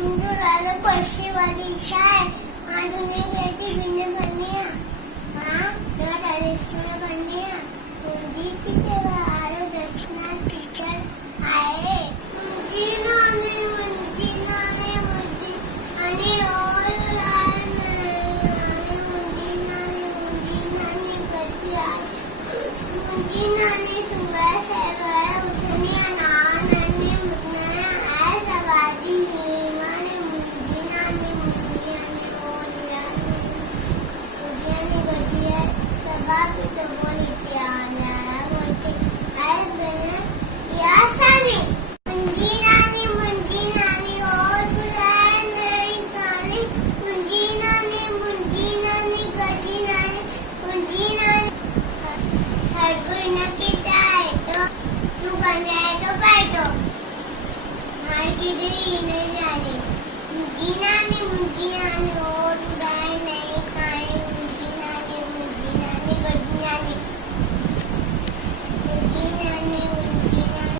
मुझे लाला पैसे वाली इच्छा है। हाँ तूने कहती बिना बननी है। हाँ तेरा टेरिस में बननी है। मुझे थी तेरा आरो दक्षिणा टीचर आए। मुझे नाने और लाए मुझे नाने करती आई। मुझे नाने सुबह से बड़ा उठनी नाने मुझे आए सवारी माने मुझे नाने और मुझे करती है सबा भी तो बोली प्यारा बोलते आए बने या सानी मुझे नानी और बुलाए नहीं गाने मुझे नानी करती नानी मुझे नानी हर कोई न कहता है तो तू बन जाए तो बैठो मार की नहीं जाने